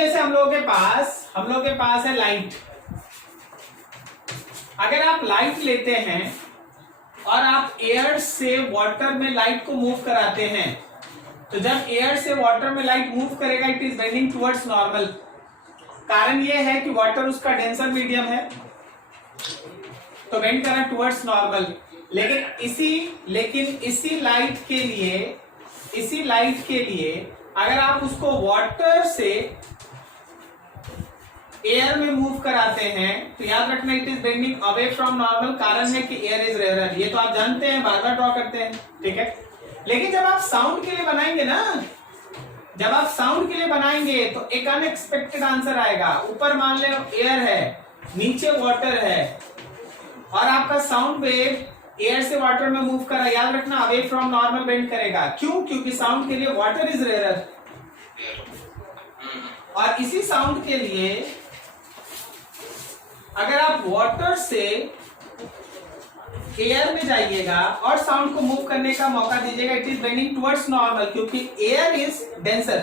जैसे हम लोगों के पास है लाइट। अगर आप लाइट लेते हैं और आप एयर से वाटर में लाइट को मूव कराते हैं, तो जब एयर से वाटर में लाइट मूव करेगा it is bending towards normal. कारण ये है कि वाटर उसका डेंसर मीडियम है, तो बेंड करना टुवर्ड्स नॉर्मल। लेकिन इसी लाइट के लिए अगर आप उसको वाटर से एयर में मूव कराते हैं तो याद रखना it is bending away from normal. कारण है कि एयर इज रेयरर, ये तो आप जानते हैं, बार बार ड्रॉ करते हैं, ठीक है। लेकिन जब आप साउंड के लिए बनाएंगे तो एक अनएक्सपेक्टेड आंसर आएगा। ऊपर मान ले एयर है, नीचे वाटर है, और आपका साउंड वेव एयर से वाटर में मूव करा, याद रखना अवे फ्रॉम नॉर्मल बेंड करेगा। क्यों? क्योंकि साउंड के लिए वाटर इज रेयरर, और इसी साउंड के लिए अगर आप वाटर से एयर में जाइएगा और साउंड को मूव करने का मौका दीजिएगा, it is bending towards normal, क्योंकि एयर इज डेंसर,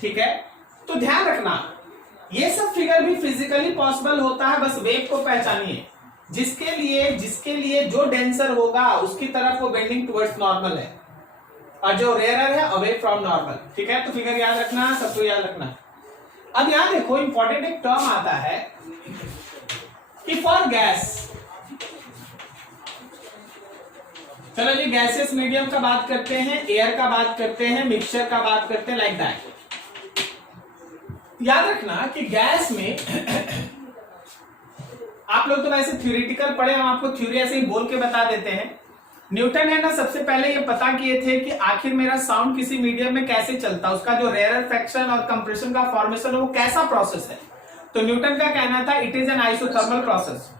ठीक है। तो ध्यान रखना ये सब फिगर भी फिजिकली पॉसिबल होता है, बस वेव को पहचानिए। जिसके लिए जो डेंसर होगा उसकी तरफ वो बेंडिंग टुवर्ड्स नॉर्मल है, और जो रेयरर है अवे फ्रॉम नॉर्मल, ठीक है। तो फिगर याद रखना, सबको याद रखना। अब यहां देखो इंपॉर्टेंट एक टर्म आता है कि फॉर गैस, चलो जी गैसेस मीडियम का बात करते हैं, एयर का बात करते हैं, मिक्सचर का बात करते हैं, लाइक दैट। याद रखना कि गैस में आप लोग तो वैसे थ्योरेटिकल पढ़े, हम आपको थ्योरी ऐसे ही बोल के बता देते हैं। न्यूटन है ना, सबसे पहले ये पता किए थे कि आखिर मेरा साउंड किसी मीडियम में कैसे चलता है, उसका जो रेयरफेक्शन और कंप्रेशन का फॉर्मेशन है वो कैसा प्रोसेस है। तो न्यूटन का कहना था it is an isothermal process.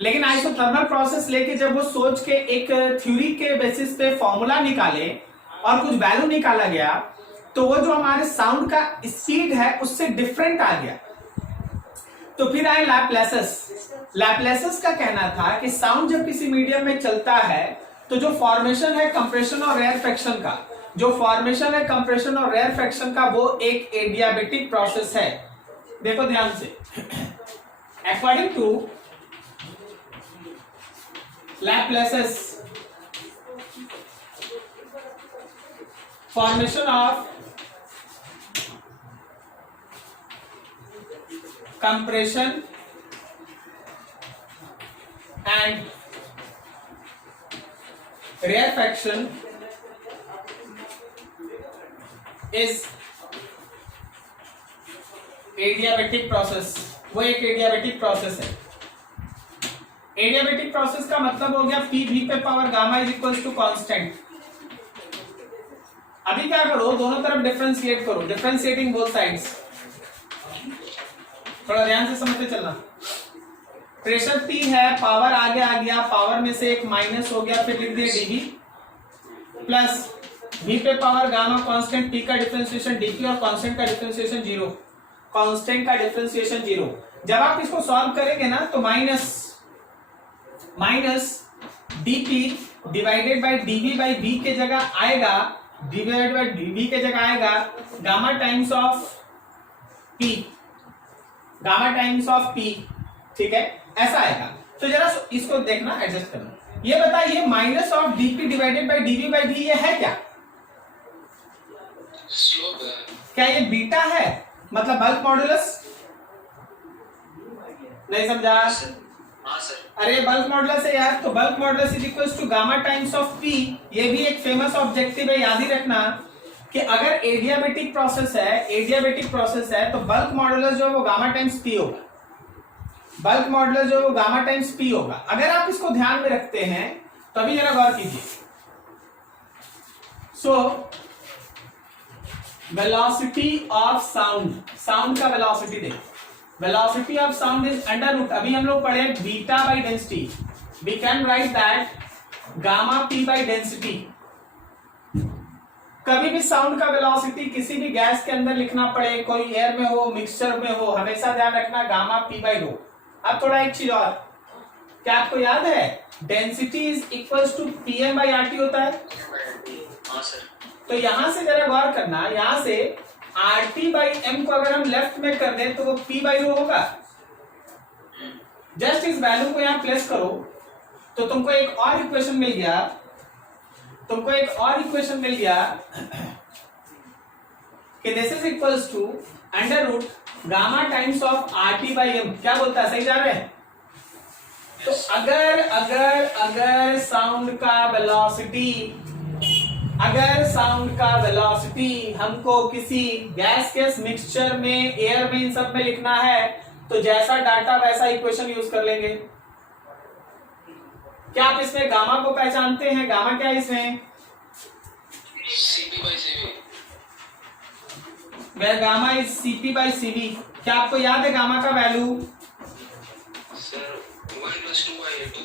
लेकिन आइसोथर्मल प्रोसेस लेके जब वो सोच के एक थ्योरी के बेसिस पे फॉर्मूला निकाले और कुछ वैल्यू निकाला गया, तो वो जो हमारे साउंड का स्पीड है उससे डिफरेंट आ गया। तो फिर आए लैप्लेसस का कहना था कि साउंड जब किसी मीडियम में चलता है तो जो फॉर्मेशन है कंप्रेशन और रेयरफेक्शन का, वो एक एडियाबेटिक प्रोसेस है। देखो ध्यान से, according to Laplace's, formation of compression and rarefaction is adiabatic process। वो एक एडियाबेटिक प्रोसेस है। एडियाबेटिक प्रोसेस का मतलब हो गया पी वी पे power gamma is equal to constant. अभी क्या करो, दोनों तरफ डिफरेंशिएट करो, डिफरेंशिएटिंग बोथ साइड्स। थोड़ा ध्यान से समझते चलना। प्रेशर P है, पावर आगे आ गया, पावर में से एक माइनस हो गया, फिर लिख दिया dV प्लस V पे पावर गामा कांस्टेंट, P का डिफरेंशिएशन dQ और कांस्टेंट का डिफरेंशिएशन जीरो। जब आप इसको सॉल्व करेंगे ना तो minus dP divided by dV by V के जगह आएगा, डिवाइडेड बाय dV के जगह आएगा गामा टाइम्स ऑफ P, ठीक है, ऐसा आएगा। तो जरा इसको देखना, एडजस्ट करना। ये बताइए minus of dP divided by dV by V ये है क्या? क्या ये बीटा है? मतलब बल्क मॉडुलस? नहीं समझा? अरे बल्क मॉडुलस है यार। तो bulk modulus is equal to gamma times of P। ये भी एक फेमस ऑब्जेक्टिव है, याद ही रखना कि अगर एडियाबेटिक प्रोसेस है तो बल्क मॉडुलस जो है वो गामा टाइम्स P होगा। अगर आप इसको ध्यान में रखते हैं तो अभी जरा गौर कीजिए। सो वेलोसिटी ऑफ साउंड का वेलोसिटी देखो, velocity of sound is under root, अभी हम लोग पढ़े beta by density, we can write that gamma P by density. कभी भी साउंड का वेलोसिटी किसी भी गैस के अंदर लिखना पड़े, कोई एयर में हो, मिक्सचर में हो, हमेशा ध्यान रखना गामा P बाई रो। अब थोड़ा एक चीज और, क्या आपको याद है density is equals to PM by RT होता है? तो यहां से जरा गौर करना, यहां से RT बाई M को अगर हम लेफ्ट में कर दें तो वो P बाई रो होगा। जस्ट इस वैल्यू को यहां प्लेस करो तो तुमको एक और इक्वेशन मिल गया, कि this is equals to under root gamma times of RT by M। क्या बोलता है, सही जा रहे हैं? तो अगर साउंड का वेलोसिटी हमको किसी गैस मिक्सचर में, एयर में, इन सब में लिखना है तो जैसा डाटा वैसा इक्वेशन यूज कर लेंगे। क्या आप इसमें गामा को पहचानते हैं? गामा क्या है इसमें? CP by CV। Where gamma is CP by CV। क्या आपको याद है गामा का वैल्यू? सर 1 + 2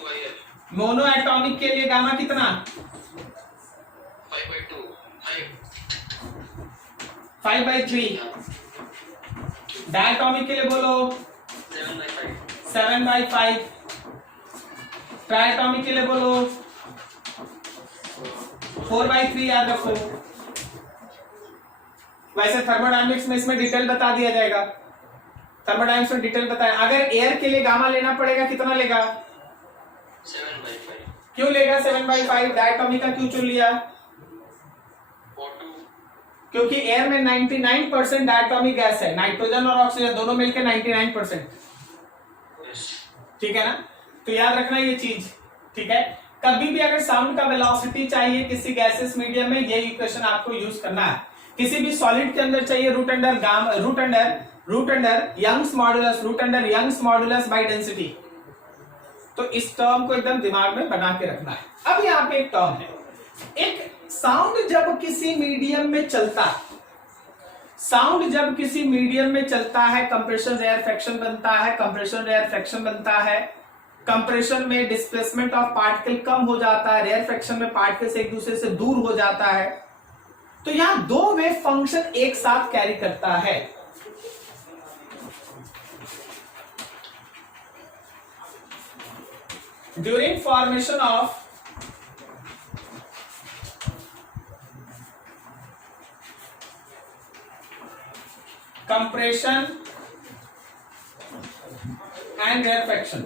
मोनो एटॉमिक के लिए गामा कितना? 5/3। डायटॉमिक के लिए बोलो 7/5। ट्राइटॉमिक के लिए बोलो 4/3। याद रखो। वैसे थर्मोडायनेमिक्स में इसमें डिटेल बता दिया जाएगा, थर्मोडायनेमिक्स में डिटेल बताया। अगर एयर के लिए गामा लेना पड़ेगा कितना लेगा? 7/5। क्यों लेगा 7/5? डायटॉमिक का क्यों चुन लिया? क्योंकि एयर में 99% डायटॉमिक गैस है, नाइट्रोजन और ऑक्सीजन दोनों मिलकर 99%। ठीक है ना? तो याद रखना ये चीज, ठीक है। कभी भी अगर साउंड का वेलोसिटी चाहिए किसी गैसेस मीडियम में, ये इक्वेशन आपको यूज करना है। किसी भी सॉलिड के अंदर चाहिए root under Young's modulus by density. तो इस टर्म को एकदम दिमाग में बना के रखना है। अब यहाँ पे एक टर्म है, एक साउंड जब किसी मीडियम में चलता है, कंप्रेशन रेयरफेक्शन बनता है। कंप्रेशन में डिस्प्लेसमेंट ऑफ पार्टिकल कम हो जाता है, रेयरफेक्शन में पार्टिकल्स एक दूसरे से दूर हो जाता है। तो यहां दो वेव फंक्शन एक साथ कैरी करता है। During formation of compression and rarefaction,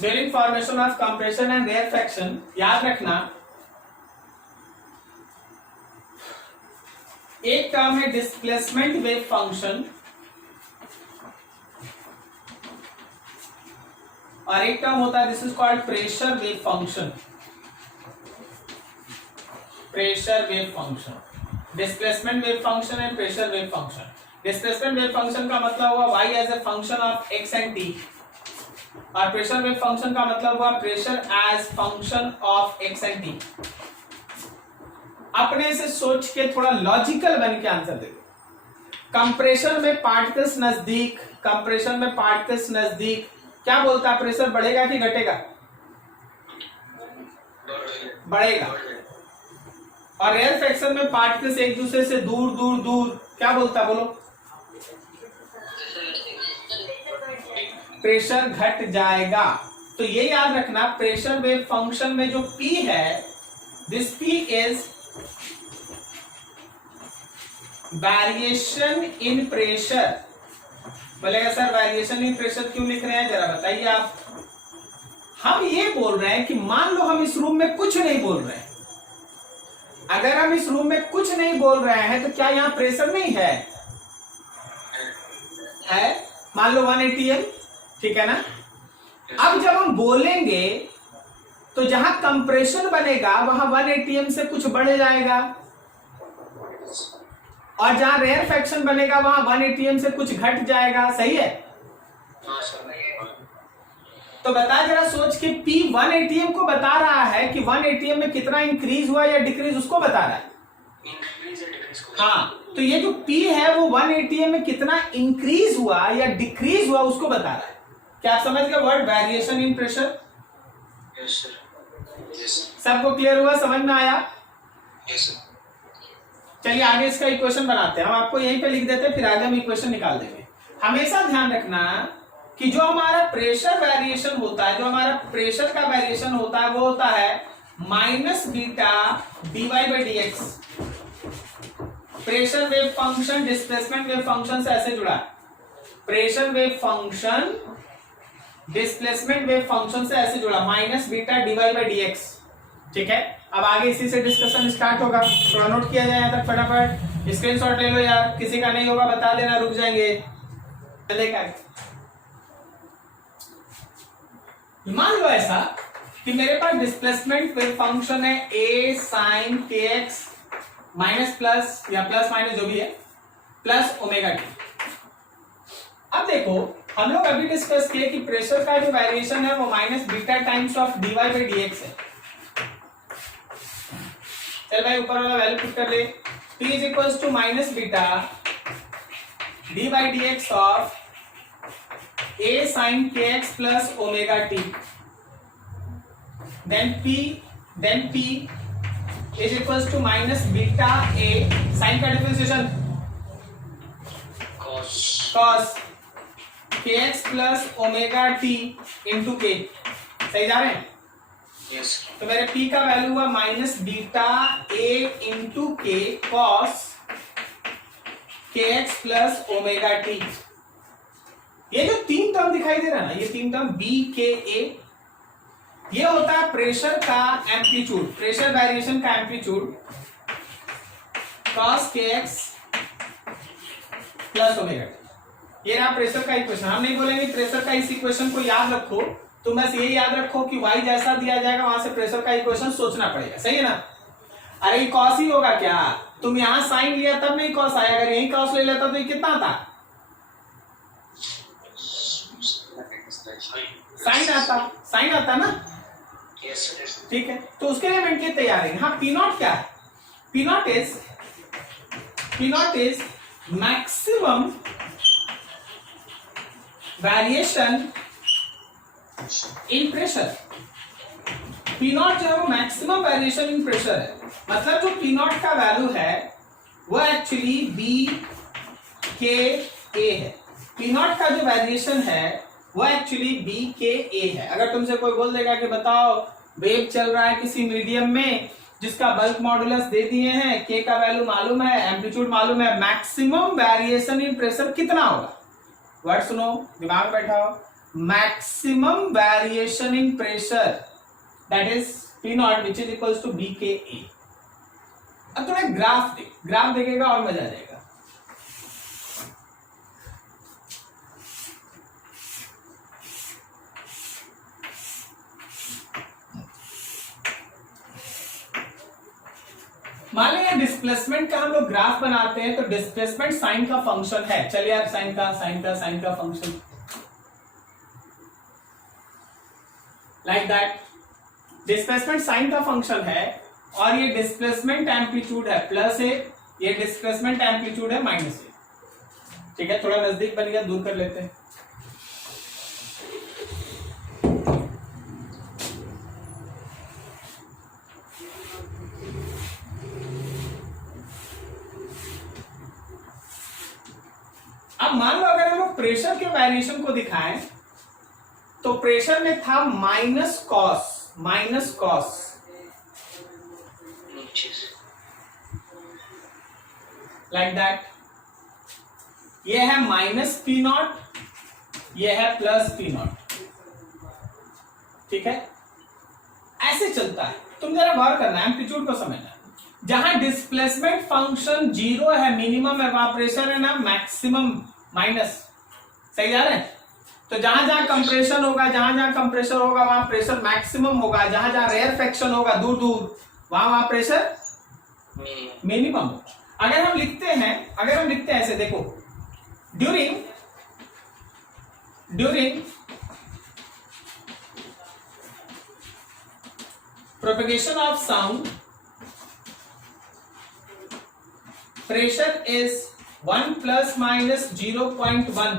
during formation of compression and rarefaction, याद रखना एक टर्म है डिस्प्लेसमेंट वेव फंक्शन और एक टर्म होता है this is called pressure wave function. Displacement wave function and pressure wave function. Displacement wave function का मतलब हुआ y as a function of x and t, और प्रेशर वेव फंक्शन का मतलब हुआ pressure as function of x and t। अपने से सोच के थोड़ा लॉजिकल बन के आंसर दे दो। कंप्रेशन में पार्टिकल्स नजदीक, क्या बोलता है, प्रेशर बढ़ेगा कि घटेगा? बढ़ेगा। और रेयरफेक्शन में पार्टिकल्स एक दूसरे से दूर, क्या बोलता है, बोलो? प्रेशर घट जाएगा। तो ये याद रखना, प्रेशर वेव फंक्शन में जो P है, this P is variation in pressure. बोलेगा सर वेरिएशन इन प्रेशर क्यों लिख रहे हैं, जरा बताइए आप। हम ये बोल रहे हैं कि मान लो हम इस रूम में कुछ नहीं बोल रहे हैं। अगर हम इस रूम में कुछ नहीं बोल रहे हैं तो क्या यहां प्रेशर नहीं है? मान लो 1 atm, ठीक है ना। अब जब हम बोलेंगे तो जहां कंप्रेशन बनेगा वहां 1 atm से कुछ बढ़ जाएगा, और जहां रेयरफेक्शन बनेगा वहां 1 atm से कुछ घट जाएगा। सही है? तो बता जरा सोच के, P 1 atm को बता रहा है कि 1 atm में कितना इंक्रीज हुआ या डिक्रीज, उसको बता रहा है। हाँ, तो ये जो P है वो 1 atm में कितना इंक्रीज हुआ या डिक्रीज हुआ उसको बता रहा है। क्या आप समझ गए word variation in pressure? Yes sir. सबको क्लियर हुआ, समझ में आया? Yes sir. चलिए आगे इसका इक्वेशन बनाते हैं। हम आपको यहीं पे लिख देते हैं, फिर आगे हम इक्वेशन निकाल देंगे। हमेशा ध्यान रखना कि जो हमारा प्रेशर वेरिएशन होता है, जो हमारा प्रेशर का वेरिएशन होता है, वो होता है -β dy/dx। Pressure wave function displacement wave function से ऐसे जुड़ा है, pressure wave function displacement wave function से ऐसे जुड़ा, minus beta d y by d x. ठीक है, अब आगे इसी से डिस्कशन स्टार्ट होगा। थोड़ा नोट किया जाए यहाँ तक, फटाफट स्क्रीनशॉट ले लो यार, किसी का नहीं होगा बता देना, रुक जाएंगे। देखा मान लो ऐसा कि मेरे पास डिस्प्लेसमेंट वेव फंक्शन है a sin kx minus plus या प्लस माइनस जो भी है प्लस ओमेगा टी। अब देखो हम लोग अभी डिस्कस किए कि प्रेशर का जो वेरिएशन है वो minus beta times of dy by d x है। चल भाई ऊपर वाला वैल्यू पुट कर ले, p is equals to minus beta d by d x of a sin kx plus omega t, then p is equals to minus beta a sin का differentiation cos kx plus omega t into k। सही जा रहे हैं? Yes तो मेरे p का value हुआ minus beta a into के cos kx plus omega t। ये जो तीन टर्म दिखाई दे रहा है ना, ये तीन टर्म बी के ए, ये होता है प्रेशर का एम्पलीट्यूड, प्रेशर वेरिएशन का amplitude cos kx plus omega t. ये रहा प्रेशर का इक्वेशन। हम नहीं बोलेंगे प्रेशर का इस इक्वेशन को याद रखो, तो बस ये याद रखो कि y जैसा दिया जाएगा वहां से प्रेशर का इक्वेशन सोचना पड़ेगा। सही है ना? अरे ये cos ही होगा क्या? तुम यहां साइन लिया तब नहीं cos आया, अगर यही cos ले लेता तो ये कितना आता? साइन आता ना। यस ठीक है, तो उसके लिए हम इनके तैयार हैं। हाँ, पी नॉट क्या है? P not is maximum variation in pressure. P not जो है वो मैक्सिमम वेरिएशन इन प्रेशर है। मतलब जो पी नॉट का वैल्यू है वो एक्चुअली बी के ए है। पी नॉट का जो वेरिएशन है वो एक्चुअली बी के ए है। अगर तुमसे कोई बोल देगा कि बताओ वेव चल रहा है किसी मीडियम में जिसका बल्क मॉडुलस दे दिए हैं, के का वैल्यू मालूम है, एम्पलीट्यूड मालूम है, मैक्सिमम वेरिएशन इन प्रेशर कितना होगा? वर्ड सुनो, दिमाग बैठाओ, maximum variation in pressure that is P naught which is equals to B K A. अब थोड़ा ग्राफ देखेगा और मजा आ जाएगा। मान लिया डिस्प्लेसमेंट का हम लोग ग्राफ बनाते हैं, तो डिस्प्लेसमेंट साइन का फंक्शन है। चलिए यार साइन का function like that. Displacement sine का फंक्शन है और ये डिस्प्लेसमेंट एम्पलीट्यूड है प्लस ए, ये डिस्प्लेसमेंट एम्पलीट्यूड है माइनस ए। ठीक है, थोड़ा नजदीक बन गया, दूर कर लेते हैं। अब मान लो अगर हम लोग प्रेशर के वेरिएशन को दिखाएं तो प्रेशर में था माइनस कॉस लाइक दैट। ये है माइनस पी नॉट, ये है प्लस पी नॉट। ठीक है, ऐसे चलता है। तुम जरा गौर करना, एम्पलीट्यूड को समझना। जहां डिस्प्लेसमेंट फंक्शन जीरो है, मिनिमम है, वहां प्रेशर है ना मैक्सिमम माइनस। सही जा रहे हैं? तो जहां जहां कंप्रेशन होगा, वहां प्रेशर मैक्सिमम होगा। जहां जहां रेयर फ्रैक्शन होगा दूर दूर, वहां प्रेशर मिनिमम। अगर हम लिखते हैं ऐसे, देखो, during propagation of sound pressure is 1 plus minus 0.1।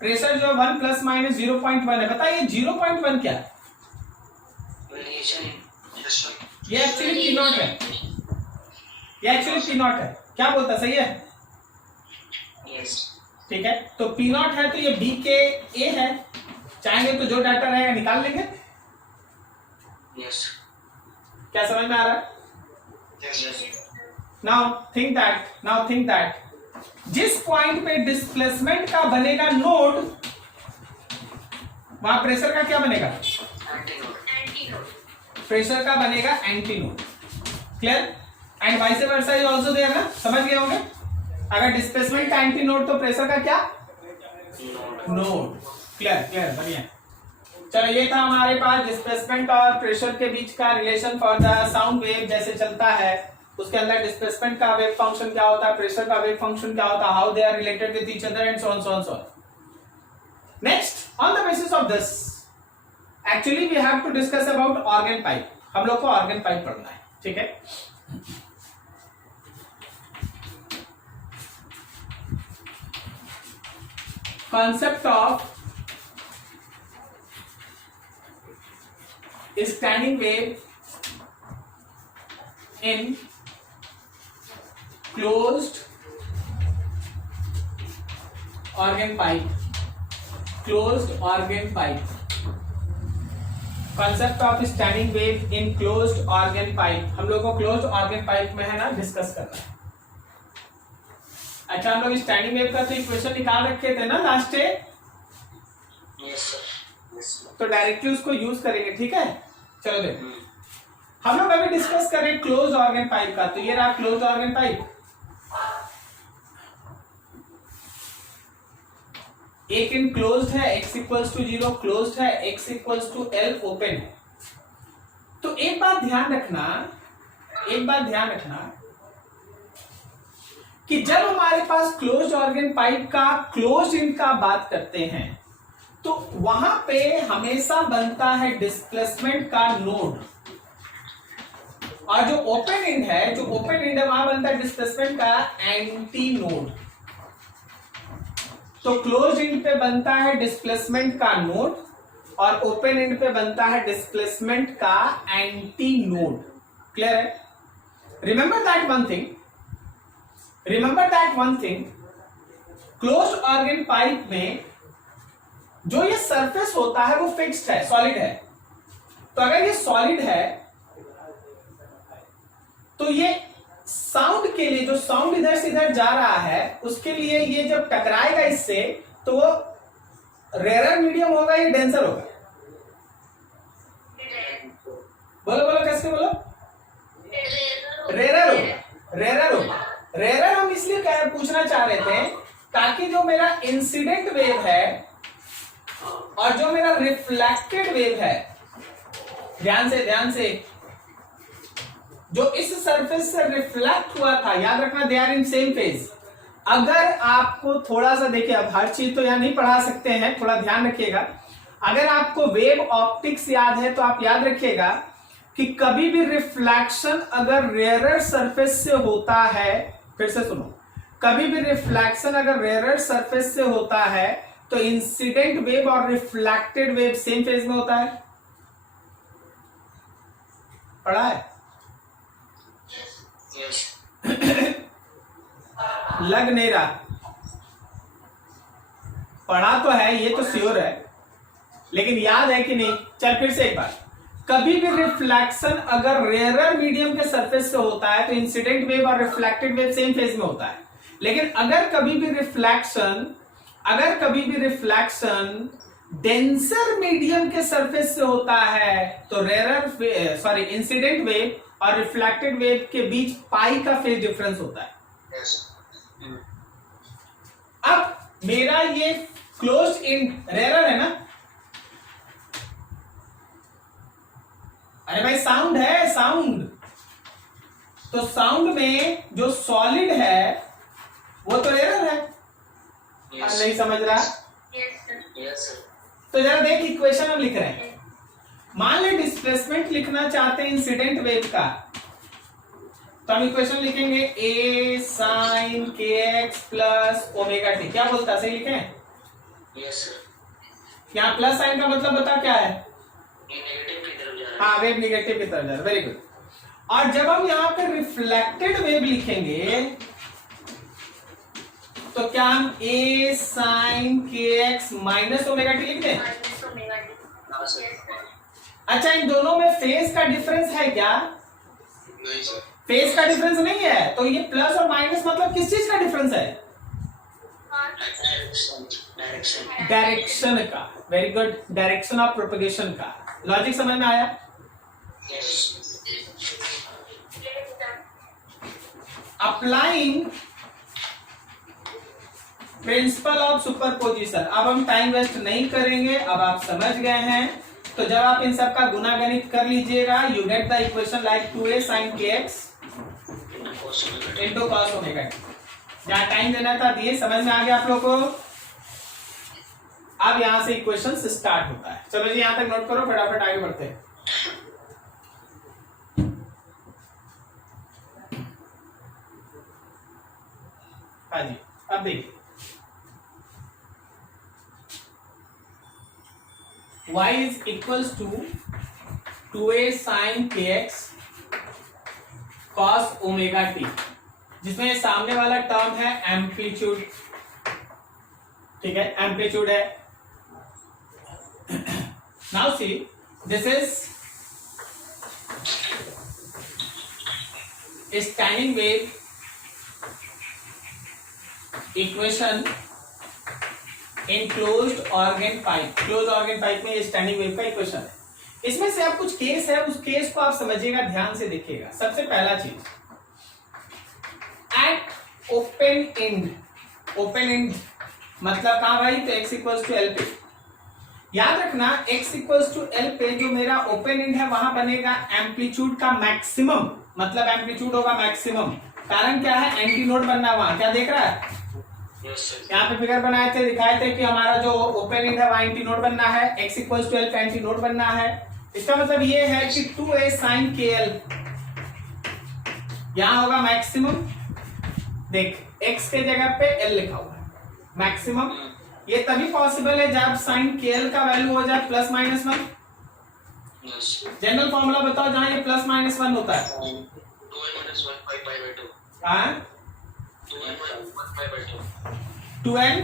Pressure जो 1 plus minus 0.1 है। बताइए 0.1 क्या है? ये एक्चुअली पी नॉट है। क्या बोलता? सही है? ठीक है, तो पी नॉट है तो ये बी के ए है। चाहेंगे तो जो डाटा रहेगा निकाल लेंगे। क्या समझ में आ रहा है? नाउ थिंक दैट जिस पॉइंट पे डिस्प्लेसमेंट का बनेगा नोड, वहां प्रेशर का क्या बनेगा? प्रेशर का बनेगा antinode. Clear? And vice versa is also there ना, समझ गए होंगे? अगर डिस्प्लेसमेंट का एंटी नोड तो प्रेशर का क्या? नोड। क्लियर, बढ़िया। चलो ये था हमारे पास डिस्प्लेसमेंट और प्रेशर के बीच का relation for the sound wave जैसे चलता है, उसके अंदर डिस्प्लेसमेंट का वेव फंक्शन क्या होता है, प्रेशर का वेव फंक्शन क्या होता है, how they are related with each other and so on. Next, on the basis of this actually we have to discuss about organ pipe. हम लोग को ऑर्गन पाइप पढ़ना है, ठीक है? Concept of standing wave in closed organ pipe, closed organ pipe, concept of standing wave in closed organ pipe। हम लोग को closed organ pipe में है ना डिस्कस करना है। अच्छा, हम लोग स्टैंडिंग वेव का तो इक्वेशन निकाल रखे थे ना लास्ट डे? Yes sir. तो डायरेक्टली उसको यूज करेंगे, ठीक है? चलो देखो, हम लोग अभी डिस्कस करें क्लोज ऑर्गन पाइप का। तो ये रहा क्लोज ऑर्गन पाइप, एक इनक्लोज्ड है, x इक्वल्स टू 0, क्लोज्ड है, x equals to L, open है। तो एक बात ध्यान रखना कि जब हमारे पास क्लोज्ड ऑर्गन पाइप का क्लोज्ड इंड का बात करते हैं तो वहां पे हमेशा बनता है डिस्प्लेसमेंट का नोड, और जो ओपन एंड है वहां बनता है डिस्प्लेसमेंट का एंटी नोड। तो क्लोज एंड पे बनता है डिस्प्लेसमेंट का नोड और ओपन एंड पे बनता है डिस्प्लेसमेंट का एंटी नोड। क्लियर है? Remember that one thing, close organ pipe में जो ये सरफेस होता है वो फिक्स्ड है, सॉलिड है। तो अगर ये सॉलिड है तो ये साउंड के लिए, जो साउंड इधर से इधर जा रहा है उसके लिए ये जब टकराएगा इससे तो वो रेयर मीडियम होगा या डेंसर होगा? बोलो कैसे बोलो? रेयर होगा। रेयर हम इसलिए पूछना चाह रहे थे ताकि जो मेरा इंसिडेंट वेव है और जो मेरा रिफ्लेक्टेड वेव है, ध्यान से, जो इस सरफेस से रिफ्लेक्ट हुआ था, याद रखना they are in same phase. अगर आपको थोड़ा सा देखिए, अब हर चीज तो यहां नहीं पढ़ा सकते हैं, थोड़ा ध्यान रखिएगा। अगर आपको वेव ऑप्टिक्स याद है तो आप याद रखिएगा कि कभी भी रिफ्लेक्शन अगर रेयरर सरफेस से होता है, फिर से सुनो, कभी भी रिफ्लेक्शन अगर रेयरर सरफेस से होता है तो इंसिडेंट वेव और रिफ्लेक्टेड वेव सेम फेज में होता है। पढ़ा है? यस। लग नहीं रहा, पढ़ा तो है, ये तो श्योर है, लेकिन याद है कि नहीं? चल फिर से एक बार, कभी भी रिफ्लेक्शन अगर रेयरर मीडियम के सरफेस से होता है तो इंसिडेंट वेव और रिफ्लेक्टेड वेव सेम फेज में होता है। लेकिन अगर कभी भी रिफ्लेक्शन डेंसर मीडियम के सरफेस से होता है तो इंसिडेंट वेव और रिफ्लेक्टेड वेव के बीच पाई का फेज डिफरेंस होता है। यस। अब मेरा ये क्लोज्ड इन रेयर है ना? अरे भाई साउंड है, तो साउंड में जो सॉलिड है वो तो रेयर है। यस। नहीं समझ रहा? यस। तो जरा देख, इक्वेशन हम लिख रहे हैं। मान ले डिस्प्लेसमेंट लिखना चाहते हैं इंसिडेंट वेव का, तो हम इक्वेशन लिखेंगे a sin kx plus omega T. क्या बोलता है, सही लिखें? Yes sir. यहाँ प्लस साइन का मतलब बता क्या है? ये नेगेटिव की तरफ जा रहा है। हाँ, वेव निगेटिव की तरफ जा रहा है। Very good. और जब हम यहाँ पे रिफ्लेक्टेड वेव लिखेंगे तो क्या हम a sin kx minus omega T लिख दें? हाँ सर। अच्छा, इन दोनों में फेज का डिफरेंस है क्या? नहीं सर। फेज का डिफरेंस नहीं है, तो ये प्लस और माइनस मतलब किस चीज का डिफरेंस है? डायरेक्शन का। Very good, direction of propagation का। लॉजिक समझ में आया? Applying principle of superposition. अब हम टाइम वेस्ट नहीं करेंगे, अब आप समझ गए हैं। तो जब आप इन सब का गुना गणित कर लीजिएगा, you get the equation like 2a sin kx into cos omega t। जहां टाइम देना था दिए, समझ में आ गया आप लोग को? अब यहां से इक्वेशन स्टार्ट होता है। चलो जी यहां तक नोट करो, फटाफट आगे बढ़ते हैं। हाँ जी, अब देखिए y is equals to 2a sin kx cos omega t, जिसमें सामने वाला टर्म है एम्पलीट्यूड। ठीक है, एम्पलीट्यूड है। Now see this is standing wave equation in closed organ pipe. Close organ pipe में ये स्टैंडिंग वेव का इक्वेशन है। इसमें से अब कुछ केस है, उस केस को आप समझिएगा, ध्यान से देखिएगा। सबसे पहला चीज, eight open and. Open and मतलब कहां भाई? तो x इक्वल्स टू एल पे। याद रखना x इक्वल्स टू एल पे जो मेरा ओपन एंड है वहां बनेगा एम्पलीट्यूड का मैक्सिमम, मतलब एम्पलीट्यूड होगा मैक्सिमम। कारण क्या है? एंटी नोड बनना है वहां। क्या देख रहा है? यहाँ पे फिगर बनाए थे, दिखाए थे कि हमारा जो ओपन एंड है वहां एंटी नोड बनना है, x इक्वल्स टू एल पे एंटी नोड बनना है। इसका मतलब ये है कि 2a sin kl यहां होगा मैक्सिमम। देख x के जगह पे l लिखा हुआ है, मैक्सिमम। ये तभी पॉसिबल है जब sin kl का वैल्यू हो जाए प्लस माइनस 1। जनरल फॉर्मूला बताओ जहां ये प्लस माइनस 1 होता है। 2n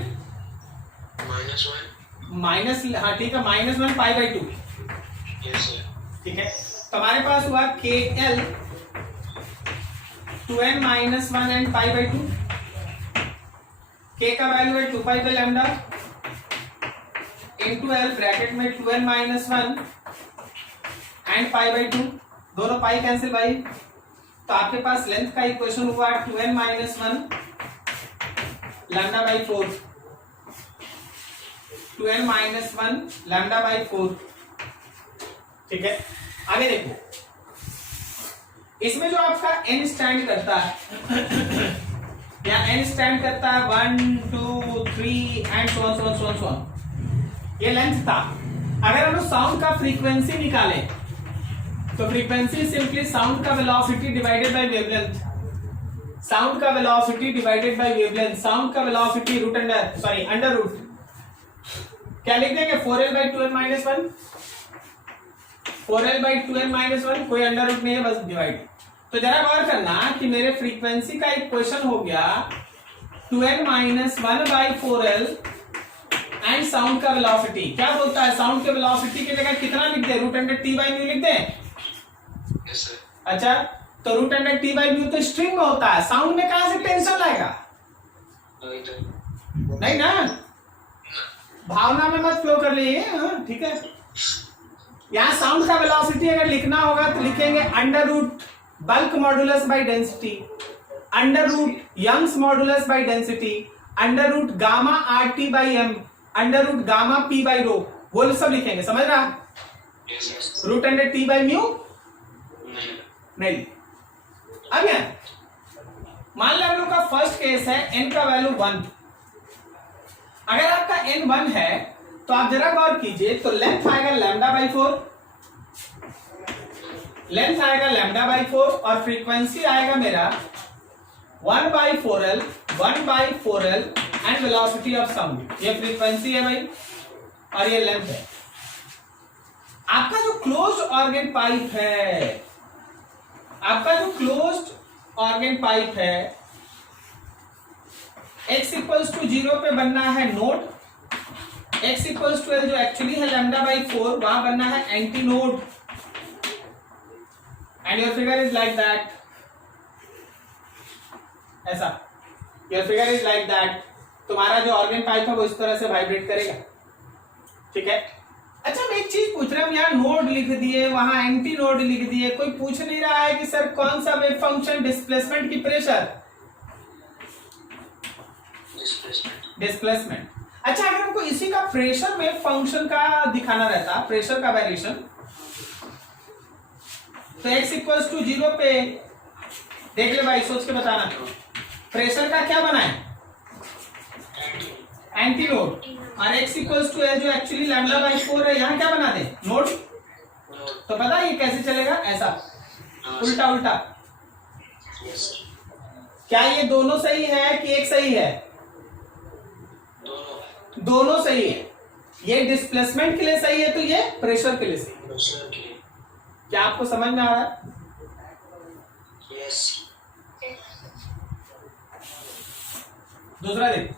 माइनस, हाँ ठीक है, -1 π/2। ठीक है, तो हमारे पास हुआ KL 2n -1 and π/2। K का वैल्यू है 2 pi by lambda into L bracket में 2n -1 एंड π/2। दोनों पाई कैंसिल भाई, तो आपके पास लेंथ का इक्वेशन हुआ 2n -1 λ/4। 2n -1 λ/4। ठीक है, आगे देखो। इसमें जो आपका n स्टैंड करता है या n स्टैंड करता है 1 2 3 एंड सो ऑन, ये लेंथ था। अगर हम साउंड का फ्रीक्वेंसी निकालें तो फ्रीक्वेंसी सिंपली साउंड का velocity divided by wavelength. Sound का velocity divided by wavelength. Sound का वेलोसिटी अंडर रूट क्या लिख देंगे? 4l/2n-1। 4l/2n-1, कोई अंडर रूट नहीं है, बस डिवाइड। तो जरा गौर करना कि मेरे फ्रीक्वेंसी का इक्वेशन हो गया 2n - 1/4l एंड साउंड का वेलोसिटी। क्या बोलता है? साउंड के वेलोसिटी की जगह कितना लिख दे? √T/μ लिख दे। अच्छा, तो √T/μ तो स्ट्रिंग में होता है, साउंड में कहां से टेंशन लाएगा? नहीं ना, भावना में मत फ्लो कर लिए। ठीक है, यहां साउंड का वेलोसिटी अगर लिखना होगा तो लिखेंगे under root bulk modulus by density, under root Young's modulus by density, under root gamma RT/m, under root gamma P/ρ, वो सब लिखेंगे। समझ रहा? √T/μ नहीं। अब यहां मान लो हम लोग का फर्स्ट केस है, n का वैल्यू 1। अगर आपका n 1 है तो आप जरा गौर कीजिए, तो लेंथ आएगा λ/4, लेंथ आएगा λ/4 और फ्रीक्वेंसी आएगा मेरा 1/4l and velocity of sound. ये फ्रीक्वेंसी है भाई और ये लेंथ है। आपका जो क्लोज्ड ऑर्गन पाइप है, आपका जो क्लोज्ड ऑर्गन पाइप है, x इक्वल्स टू 0 पे बनना है node, x equals to l जो एक्चुअली है λ/4 वहां बनना है anti node, and your figure is like that. ऐसा, your figure is like that. तुम्हारा जो ऑर्गन पाइप है वो इस तरह से वाइब्रेट करेगा, ठीक है। अच्छा मैं एक चीज पूछ रहा हूँ, यहाँ नोड लिख दिए, वहां एंटी नोड लिख दिए, कोई पूछ नहीं रहा है कि सर कौन सा वेव फंक्शन, डिस्प्लेसमेंट की प्रेशर? डिस्प्लेसमेंट। अच्छा अगर हमको इसी का प्रेशर वेव फंक्शन का दिखाना रहता, प्रेशर का वेरिएशन, तो x इक्वल्स टू 0 पे देख ले भाई, सोच के बताना, प्रेशर का क्या बना है? Anti node. और x इक्वल्स टू एल जो एक्चुअली लैम्डा बाई 4 है, यहाँ क्या बना दे? नोड। तो पता है ये कैसे चलेगा? ऐसा उल्टा उल्टा। क्या ये दोनों सही है कि एक सही है? दोनों सही है। ये डिस्प्लेसमेंट के लिए सही है तो ये प्रेशर के लिए सही है। क्या आपको समझ में आ रहा है? यस। दूसरा देख,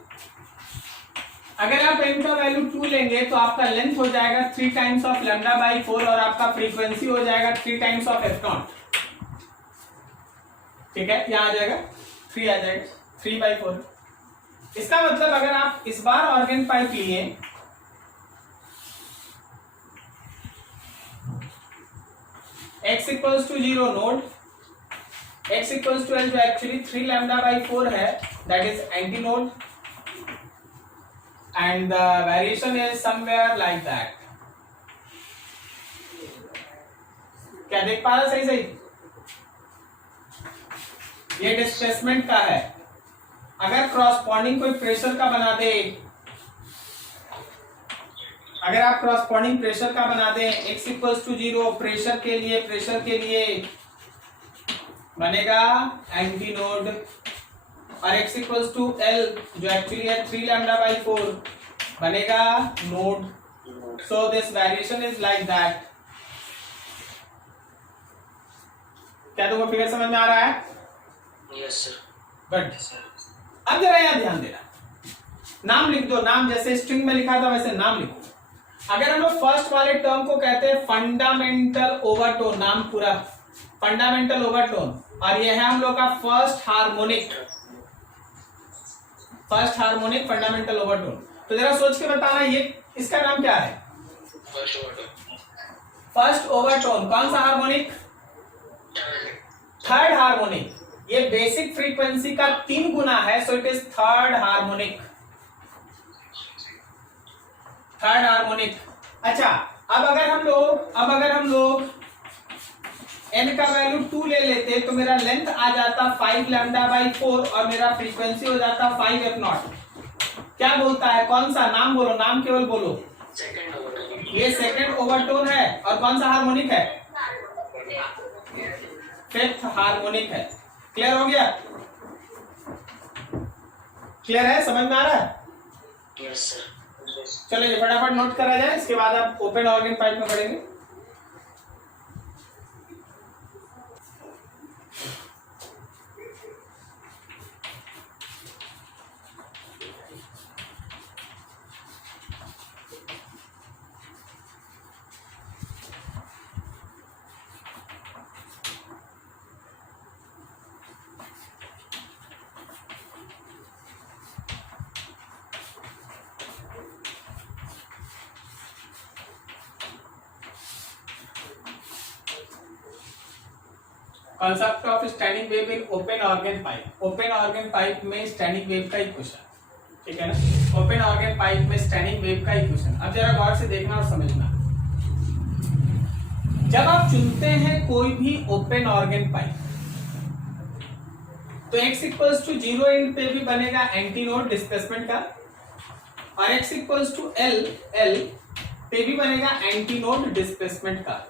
अगर आप n का वैल्यू 2 लेंगे तो आपका लेंथ हो जाएगा 3 टाइम्स ऑफ लैम्डा बाई 4 और आपका फ्रीक्वेंसी हो जाएगा 3 टाइम्स ऑफ एफ नॉट, ठीक है। यहाँ आ जाएगा 3 आ जाएगा, 3/4। इसका मतलब अगर आप इस बार ऑर्गन पाइप लिए, x equals to 0 node, x equals to l जो एक्चुअली 3 लैम्डा बाई 4 है, that is anti node, and the variation is somewhere like that। क्या देख पा रहा? सही सही। ये डिस्प्लेसमेंट का है। अगर क्रॉसपॉन्डिंग कोई प्रेशर का बना दे, अगर आप क्रॉसपॉन्डिंग प्रेशर का बना दें, x इक्वल्स टू 0 प्रेशर के लिए बनेगा एंटी नोड, और x इक्वल्स टू l जो एक्चुअली है 3 लैम्डा बाई 4 बनेगा node. So this variation is like that. क्या तुमको फिगर समझ में आ रहा है? Yes sir. गुड। अब जरा यहाँ ध्यान देना, नाम लिख दो, नाम जैसे स्ट्रिंग में लिखा था वैसे नाम लिखो। अगर हम लोग फर्स्ट वाले टर्म को कहते हैं फंडामेंटल ओवरटोन, नाम पूरा फंडामेंटल ओवरटोन, और ये है हम लोग का फर्स्ट हार्मोनिक फंडामेंटल ओवरटोन। तो जरा सोच के बताना, ये इसका नाम क्या है? First overtone. कौन सा हार्मोनिक? Third harmonic. ये बेसिक फ्रीक्वेंसी का 3 गुना है, so it is third harmonic. अच्छा अब अगर हम लोग n का वैल्यू 2 ले लेते तो मेरा लेंथ आ जाता 5 लैम्डा बाई 4 और मेरा फ्रीक्वेंसी हो जाता 5 एफ नॉट। क्या बोलता है? कौन सा? नाम बोलो, नाम केवल बोलो। Second overtone. ये सेकंड ओवरटोन है। और कौन सा हार्मोनिक है? फिफ्थ हार्मोनिक है। क्लियर हो गया? क्लियर है? समझ में आ रहा है? Yes sir. चलो ये फटाफट नोट करा जाए, इसके बाद आप ओपन ऑर्गन पाइप में पढ़ेंगे। Concept of standing wave in open organ pipe. Open organ pipe में स्टैंडिंग वेव का इक्वेशन, ठीक है ना। ओपन ऑर्गन पाइप में स्टैंडिंग वेव का इक्वेशन। अब जरा गौर से देखना और समझना, जब आप चुनते हैं कोई भी ओपन ऑर्गन पाइप तो x इक्वल्स टू 0 एंड पे भी बनेगा एंटी नोड डिस्प्लेसमेंट का, और x इक्वल्स टू l पे भी बनेगा एंटी नोड डिस्प्लेसमेंट का,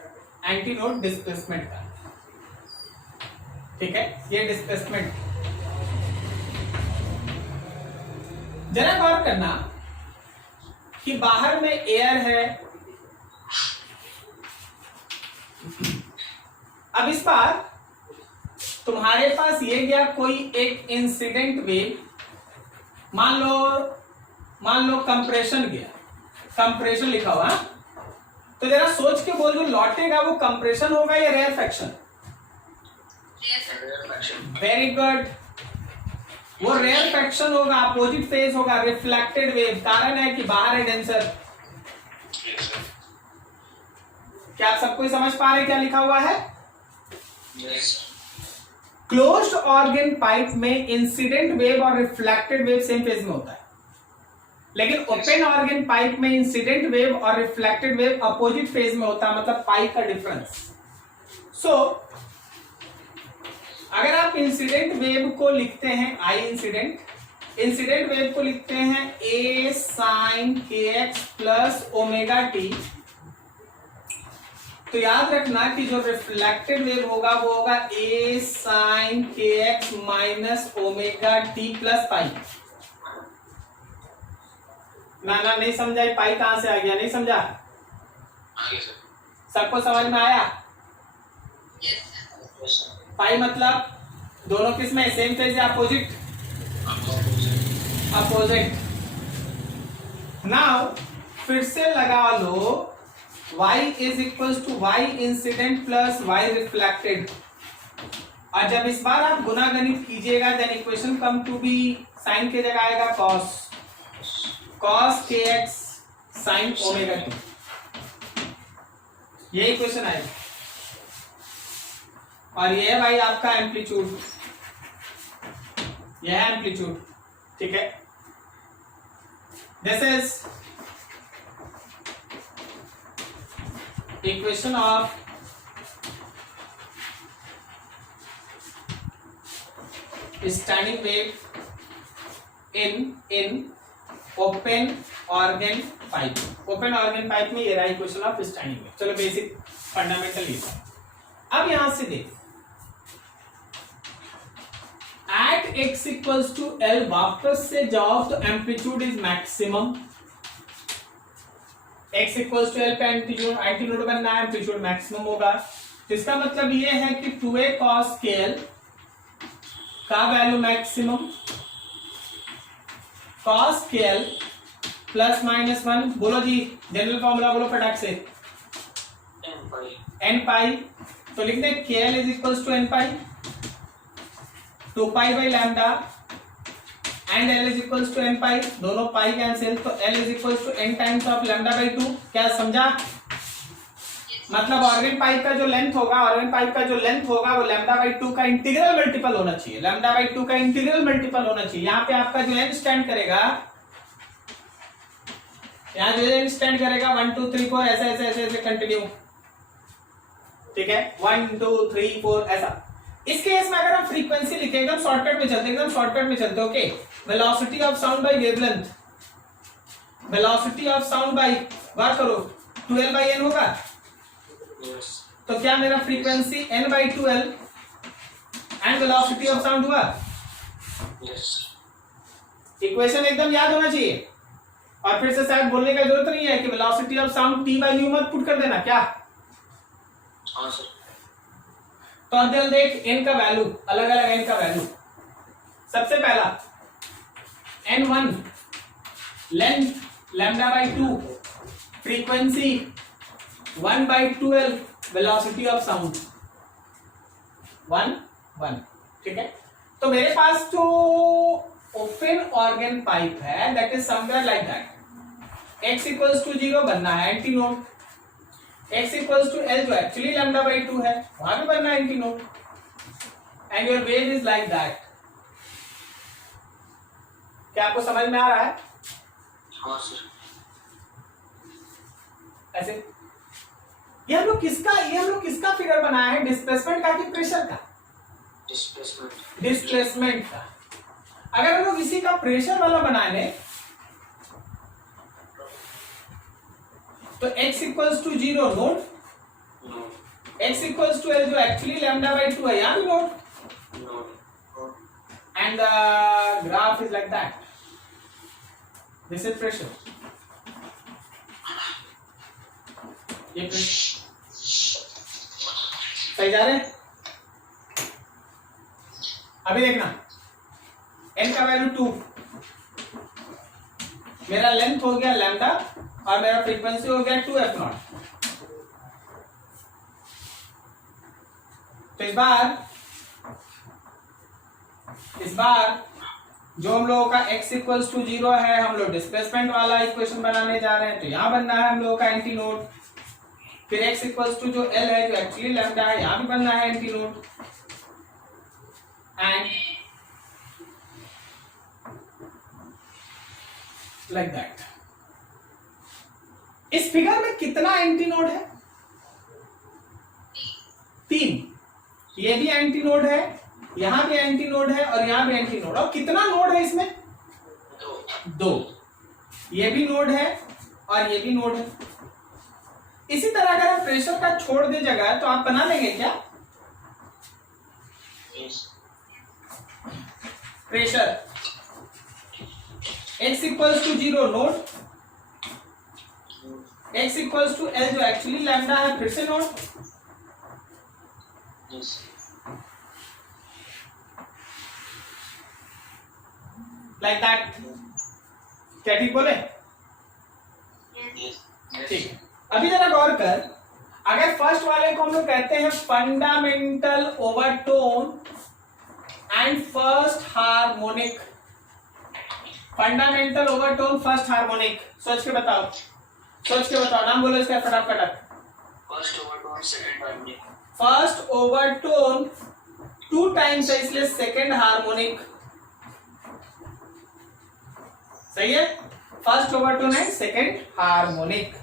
ठीक है। ये डिस्प्लेसमेंट। जरा गौर करना कि बाहर में एयर है, अब इस बार तुम्हारे पास ये गया कोई एक इंसिडेंट वेव, मान लो कंप्रेशन गया, कंप्रेशन लिखा हुआ, तो जरा सोच के बोल, जो लौटेगा वो कंप्रेशन होगा या रेयरफेक्शन? Very good. वो रेयर फ्रैक्शन होगा, अपोजिट फेज होगा, रिफ्लेक्टेड वेव। कारण है कि बाहर है डेंसर। Yes, sir. क्या आप सबको समझ पा रहे हैं क्या लिखा हुआ है? Yes, sir. Closed organ pipe में इंसिडेंट वेव और रिफ्लेक्टेड वेव सेम फेज में होता है, लेकिन ओपन ऑर्गन पाइप में इंसिडेंट वेव और रिफ्लेक्टेड वेव अपोजिट फेज में होता है, मतलब पाइप का डिफरेंस। सो अगर आप इंसिडेंट वेव को लिखते हैं आई इंसिडेंट वेव को लिखते हैं ए साइन के एक्स प्लस ओमेगा टी, तो याद रखना कि जो रिफ्लेक्टेड वेव होगा वो होगा ए साइन के x minus omega T plus pi. ना नहीं समझा, पाई कहां से आ गया? नहीं समझा? आगे सर। सबको समझ में आया? Yes, sir. पाई मतलब दोनों किस में सेम फेज या अपोजिट? अपोजिट। नाउ फिर से लगा लो y is equal to y incident plus y reflected, और जब इस बार आप गुना गणित कीजिएगा then equation come to be sine के जगह आएगा cos के एक्स साइन ओमेगा टी, ये इक्वेशन आएगा। और ये है भाई आपका एम्पलीट्यूड, यह है एम्पलीट्यूड, ठीक है। This is equation of standing wave in open organ pipe। open organ pipe में ये रहा इक्वेशन ऑफ स्टैंडिंग वेव। चलो बेसिक फंडामेंटल ये। अब यहां से देख, at x equals to L वापस से जाओ तो amplitude is maximum, x equals to L पे एंटीनोड बनना है, एम्पलीट्यूड मैक्सिमम होगा। तो इसका मतलब ये है कि 2a cos kl का value maximum, cos kl plus minus 1, बोलो जी जनरल फॉर्मूला बोलो फटाक से, n पाई। तो लिख दे kl is equals to n pi, 2 pi by lambda and L is equals to n pi, दोनों पाई कैंसिल, तो L is equals to n times of lambda by 2। क्या समझा? मतलब ऑर्गन पाइप का जो लेंथ होगा, ऑर्गन पाइप का जो लेंथ होगा वो लैम्डा बाई 2 का इंटीग्रल मल्टीपल होना चाहिए, लैम्डा बाई 2 का इंटीग्रल मल्टीपल होना चाहिए। यहाँ पे आपका जो एन स्टैंड करेगा, यहाँ जो एन स्टैंड करेगा 1 2 3 4 ऐसे ऐसे ऐसे ऐसे कंटिन्यू, ठीक है, 1 2 3 4 ऐसा। इस केस में अगर हम फ्रीक्वेंसी लिखें एकदम शॉर्टकट में चलते, okay. Velocity of sound bye wavelength, velocity of sound bye, बात करो 12 बाई n होगा। Yes. तो क्या मेरा frequency n by 12 and velocity of sound हुआ? Yes. इक्वेशन एकदम याद होना चाहिए, और फिर से शायद बोलने का जरूरत नहीं है कि velocity of sound t by new मत पुट कर देना, क्या? हाँ सर। तो अंदर देख n का वैल्यू, अलग अलग n का वैल्यू। सबसे पहला n1 length lambda by 2, frequency 1 by 12, velocity of sound 1 1, ठीक है। तो मेरे पास जो ओपन ऑर्गन पाइप है that is somewhere like that, x equals to 0 बनना है anti node, x equals to L जो एक्चुअली लैम्डा बाई 2 है वहां भी बनना है anti node, and your wave is like that. क्या आपको समझ में आ रहा है? हाँ सर। ऐसे ये हम लोग किसका फिगर बनाया है? डिस्प्लेसमेंट का कि प्रेशर का? डिस्प्लेसमेंट का। अगर हम लोग इसी का प्रेशर वाला बनाए तो x equals to 0 node, x equals to L जो एक्चुअली लैम्डा बाई 2 है यहाँ भी node, and the graph is like that. This is pressure. ये pressure सही जा रहे हैं? अभी देखना n का वैल्यू 2, मेरा लेंथ हो गया लैम्डा और मेरा फ्रीक्वेंसी हो गया 2f0। तो इस बार जो हम लोगों का x इक्वल्स टू 0 है, हम लोग डिस्प्लेसमेंट वाला इक्वेशन बनाने जा रहे हैं, तो यहाँ बनना है हम लोगों का एंटी नोड। फिर x इक्वल्स टू जो l है, जो एक्चुअली लैम्डा है, यहाँ भी बनना है anti node. And like that. इस फिगर में कितना एंटी नोड है? 3। ये भी एंटी नोड है, यहां भी एंटी नोड है और यहां भी एंटी नोड। और कितना नोड है इसमें? 2। ये भी नोड है और ये भी नोड है। इसी तरह अगर आप प्रेशर का छोड़ दे जगह तो आप बना लेंगे क्या? Pressure x equals to 0 node, x equals to l जो एक्चुअली लैम्डा है फिर से नोड। Like that. क्या ठीक बोले? ठीक। अभी जरा गौर कर, अगर फर्स्ट वाले को हम लोग कहते हैं fundamental overtone and first harmonic. Fundamental overtone, first harmonic, सोच के बताओ, सोच के बताओ, नाम बोलो इसका फटाफट। First overtone, second harmonic. First overtone 2 times है, इसलिए सेकंड हार्मोनिक। सही है? फर्स्ट ओवरटोन है, सेकंड हार्मोनिक।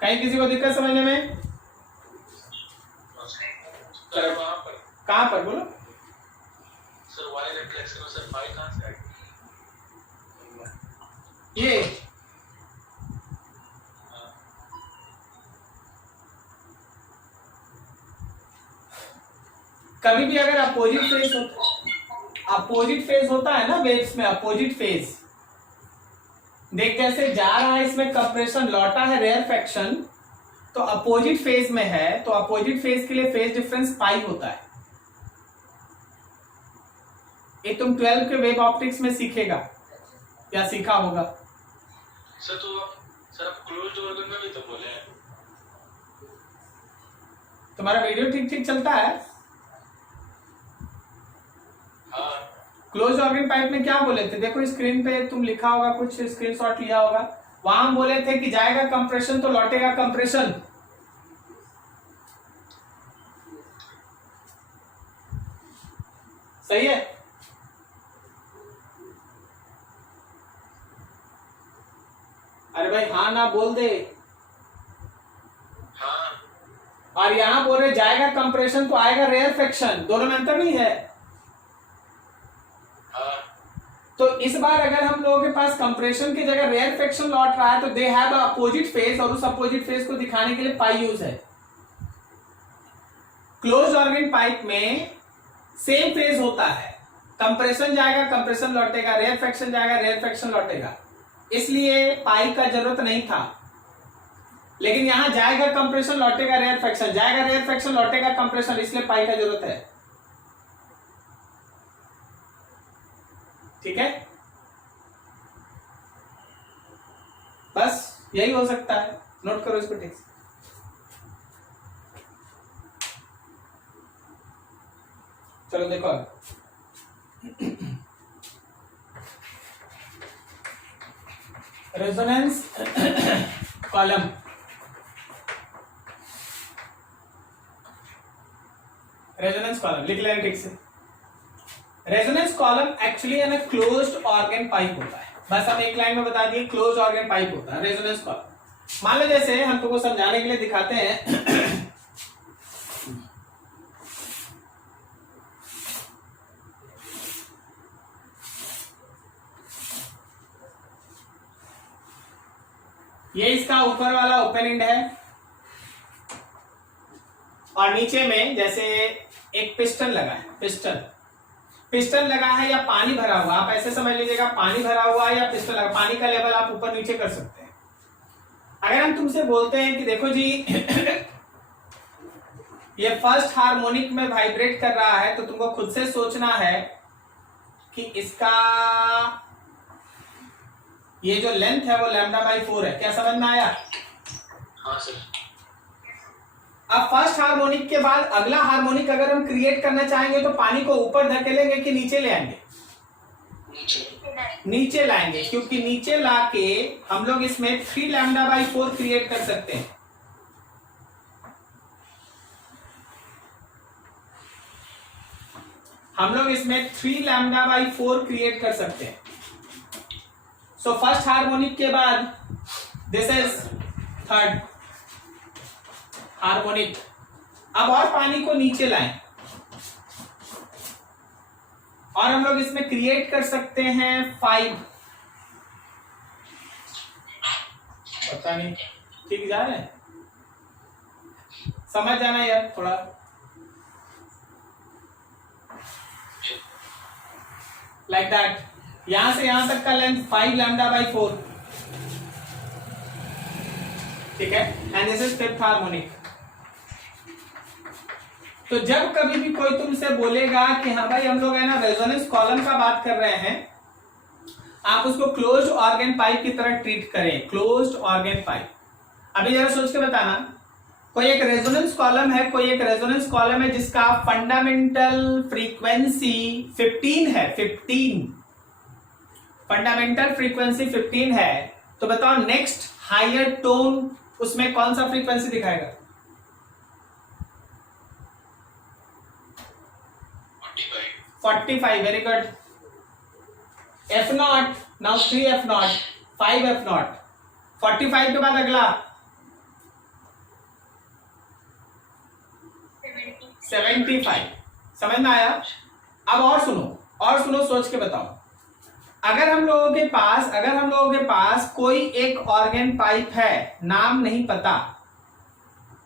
कहीं किसी को दिक्कत समझने में? सर वहां पर कहां पर बोलो? सर वाई रिफ्लेक्शन में सर फाई कहां से आई? ये कभी भी अगर अपोजिट फेज होता है ना वेव्स में, अपोजिट फेज देख, जैसे जा रहा है इसमें कंप्रेशन, लौटा है रेयरफेक्शन, तो अपोजिट फेज में है, तो अपोजिट फेज के लिए फेज डिफरेंस पाई होता है। ये तुम 12 के वेव ऑप्टिक्स में सीखेगा या सीखा होगा। सर तो सर आप क्लोज्ड ऑर्गन में भी तो बोले हैं। तुम्हारा वीडियो ठीक ठीक चलता है? हाँ क्लोज ऑर्गन पाइप में क्या बोले थे? देखो स्क्रीन पे तुम लिखा होगा, कुछ स्क्रीनशॉट लिया होगा। वहां बोले थे कि जाएगा कंप्रेशन तो लौटेगा कंप्रेशन। सही है? अरे भाई हाँ ना बोल दे। हाँ और यहां बोल रहे जाएगा कंप्रेशन तो आएगा रेयरफेक्शन, दोनों में अंतर नहीं है? हाँ तो इस बार अगर हम लोगों के पास कंप्रेशन की जगह रेयरफेक्शन लौट रहा है तो दे हैव अपोजिट फेज, और उस अपोजिट फेज को दिखाने के लिए पाई यूज है। क्लोज ऑर्गन पाइप में सेम फेज होता है, कंप्रेशन जाएगा कंप्रेशन लौटेगा, रेयरफेक्शन जाएगा रेयरफेक्शन लौटेगा, इसलिए पाई का जरूरत नहीं था। लेकिन यहां जाएगा कंप्रेशन लौटेगा रेयरफेक्शन, जाएगा रेयरफेक्शन लौटेगा कंप्रेशन, इसलिए पाई का जरूरत है। ठीक है? बस यही हो सकता है, नोट करो इसको ठीक से। चलो देखो रेजोनेंस कॉलम। रेजोनेंस कॉलम लिख लेना ठीक से। रेजोनेंस कॉलम एक्चुअली है ना क्लोज्ड ऑर्गन पाइप होता है। बस हम एक लाइन में बता दिए, क्लोज्ड ऑर्गन पाइप होता है रेजोनेंस कॉलम। मान लो जैसे हम तुमको समझाने के लिए दिखाते हैं, ये इसका ऊपर वाला ओपन एंड है और नीचे में जैसे एक पिस्टन लगा है, पिस्टन लगा है या पानी भरा हुआ, आप ऐसे समझ लीजिएगा पानी भरा हुआ है या पिस्टन लगा, पानी का लेवल आप ऊपर नीचे कर सकते हैं। अगर हम तुमसे बोलते हैं कि देखो जी ये फर्स्ट हार्मोनिक में वाइब्रेट कर रहा है, तो तुमको खुद से सोचना है कि इसका ये जो लेंथ है वो λ/4 है। क्या समझ में आया? हाँ सर। अब फर्स्ट हार्मोनिक के बाद अगला हार्मोनिक अगर हम क्रिएट करना चाहेंगे तो पानी को ऊपर धकेलेंगे कि नीचे ले आएंगे? नीचे। नीचे लाएंगे, क्योंकि नीचे लाके हम लोग इसमें 3 λ/4 क्रिएट कर सकते हैं। हम लोग इसमें 3 λ/4 क्रिएट कर सकते हैं। सो फर्स्ट हार्मोनिक के बाद दिस इज थर्ड हार्मोनिक। अब और पानी को नीचे लाएं और हम लोग इसमें क्रिएट कर सकते हैं 5। पता नहीं ठीक जा रहे हैं, समझ जाना यार थोड़ा। लाइक दैट, यहां से यहां तक का लेंथ 5 λ/4, ठीक है। And this is fifth harmonic. तो जब कभी भी कोई तुमसे बोलेगा कि हाँ भाई हम लोग है ना रेजोनेंस कॉलम का बात कर रहे हैं, आप उसको क्लोज्ड ऑर्गन पाइप की तरह ट्रीट करें, क्लोज्ड ऑर्गन पाइप। अभी जरा सोच के बताना, कोई एक रेजोनेंस कॉलम है, कोई एक रेजोनेंस कॉलम है जिसका फंडामेंटल फ्रीक्वेंसी 15 है, 15 फंडामेंटल फ्रीक्वेंसी 15 है, तो बताओ नेक्स्ट हायर टोन उसमें कौन सा फ्रीक्वेंसी दिखाएगा? 45, very good. F0, now 3F0, 5F0, 45 के बाद अगला 75। समझ में आया? अब और सुनो, सोच के बताओ। अगर हम लोगों के पास कोई एक ऑर्गन पाइप है, नाम नहीं पता,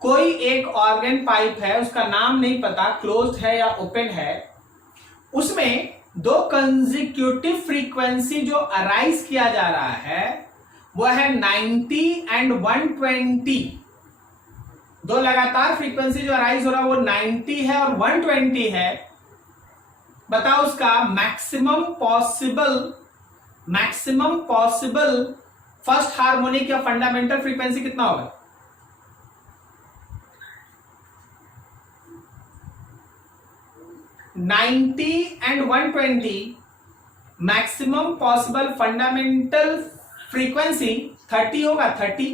कोई एक ऑर्गन पाइप है, उसका नाम नहीं पता, क्लोज्ड है या ओपन है, उसमें दो कंसेक्यूटिव फ्रीक्वेंसी जो अराइज किया जा रहा है वो है 90 एंड 120। दो लगातार फ्रीक्वेंसी जो अराइज हो रहा है वो 90 है और 120 है। बताओ उसका मैक्सिमम पॉसिबल फर्स्ट हार्मोनिक या फंडामेंटल फ्रीक्वेंसी कितना होगा? $90 and 120 maximum possible fundamental frequency 30 होगा, 30।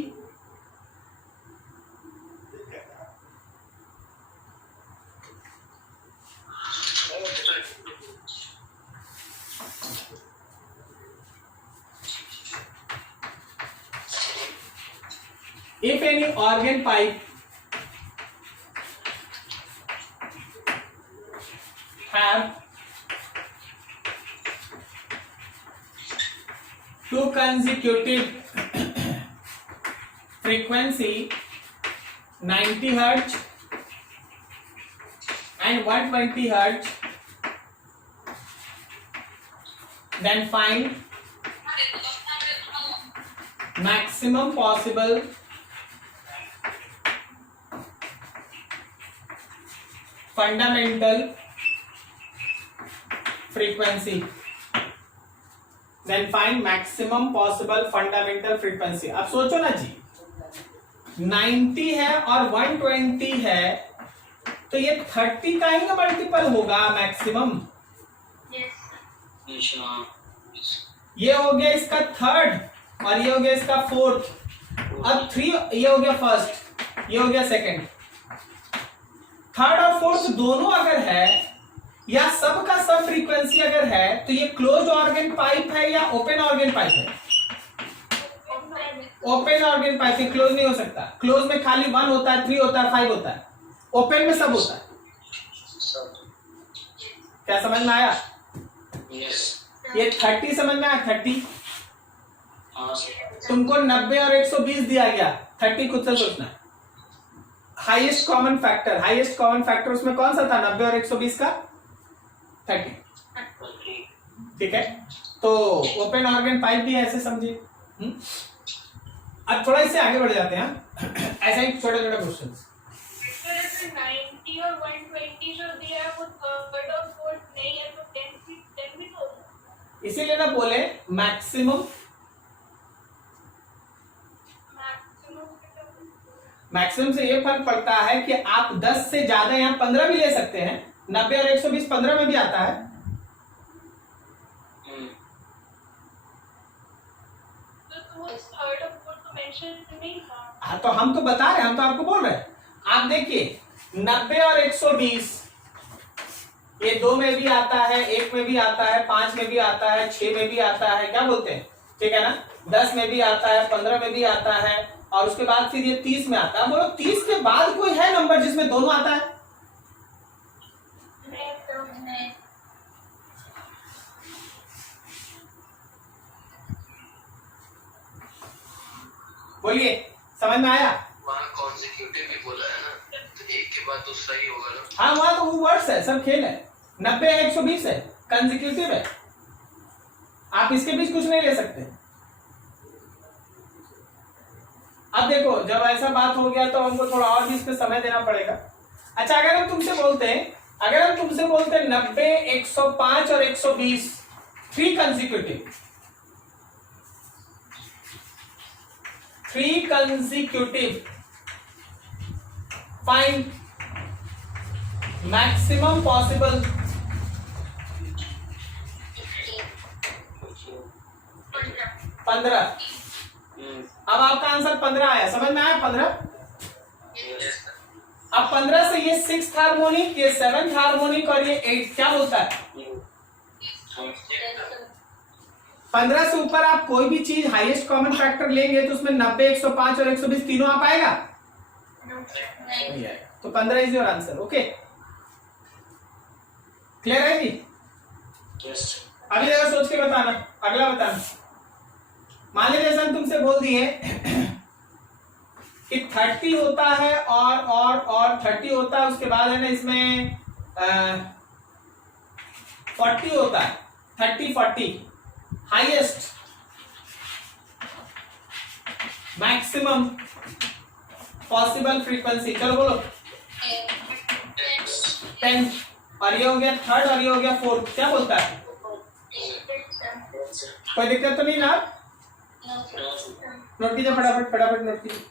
If any organ pipe have two consecutive frequency 90 Hz and 120 Hz, then find maximum possible fundamental frequency, then find maximum possible fundamental frequency। अब सोचो ना जी, 90 है और 120 है, तो ये 30 का ही ना मल्टीपल होगा मैक्सिमम। ये हो गया इसका थर्ड और ये हो गया इसका फोर्थ। अब 3, ये हो गया फर्स्ट, ये हो गया सेकंड। थर्ड और फोर्थ दोनों अगर है या सब का सब फ्रीक्वेंसी अगर है, तो ये क्लोज ऑर्गन पाइप है या ओपन ऑर्गन पाइप है? ओपन ऑर्गन पाइप है, क्लोज नहीं हो सकता। क्लोज में खाली 1 होता है, 3 होता है, 5 होता है, ओपन में सब होता है। क्या समझ में आया? ये 30 समझ में आया? 30 तुमको 90 और 120 दिया गया, 30 खुद से सोचना है। हाईएस्ट कॉमन फैक्टर उसमें कौन सा था? 90 और 120 का 30, ठीक है। तो ओपन ऑर्गन पाइप भी ऐसे समझिए। अब थोड़ा इससे आगे बढ़ जाते हैं, ऐसा ही छोटे छोटे क्वेश्चन। 90 और 120 जो दिया है वो थर्ड और फोर्थ नहीं है, तो 10 भी तो इसीलिए ना बोले मैक्सिमम से ये फर्क पड़ता है कि आप 10 से ज्यादा यहाँ 15 भी ले सकते हैं। 90 और 120 15 में भी आता है। मेंशन नहीं था। हाँ तो हम तो बता रहे हैं, हम तो आपको बोल रहे हैं। आप देखिए 90 और 120 ये 2 में भी आता है, 1 में भी आता है, 5 में भी आता है, 6 में भी आता है, क्या बोलते हैं, ठीक है ना, 10 में भी आता है, 15 में भी आता है, और उसके बाद फिर ये 30 में आता है। बोलो 30 के बाद कोई है नंबर जिसमें दोनों आता है? नहीं। बोलिए, समझ में आया? वहाँ कॉन्जिक्यूटिव भी बोला है ना, तो एक के बाद दूसरा ही होगा ना। हाँ वहां तो वो वर्ड्स है, सब खेल है। 90 120 है, कंसेक्यूटिव है, आप इसके बीच कुछ नहीं ले सकते। अब देखो जब ऐसा बात हो गया तो हमको थोड़ा और भी इस पे समय देना पड़ेगा। अच्छा अगर हम तुमसे बोलते हैं 90 105 और 120 3 consecutive, 3 consecutive, find maximum possible 15। अब आपका आंसर 15 आया, समझ में आया 15? अब 15 से ये 6th हार्मोनिक, ये 7th हार्मोनिक और ये 8th क्या बोलता है? 15 से ऊपर आप कोई भी चीज हाईएस्ट कॉमन फैक्टर लेंगे तो उसमें 90 105 और 120 तीनों आ पाएगा? नहीं आएगा। तो 15 is your answer. Okay clear है जी? अभी जरा सोच के बताना, अगला बताना। मान लीजिए जैसे हम तुमसे बोल दिए कि 30 होता है और 30 होता है, उसके बाद है ना इसमें 40 होता है, 30 40 हाईएस्ट मैक्सिमम पॉसिबल फ्रीक्वेंसी, चलो बोलो 10, और ये हो गया 3rd और ये हो गया 4th, क्या बोलता है? कोई दिक्कत तो नहीं ना? नोट कीजिए फटाफट फटाफट नोट कीजिए।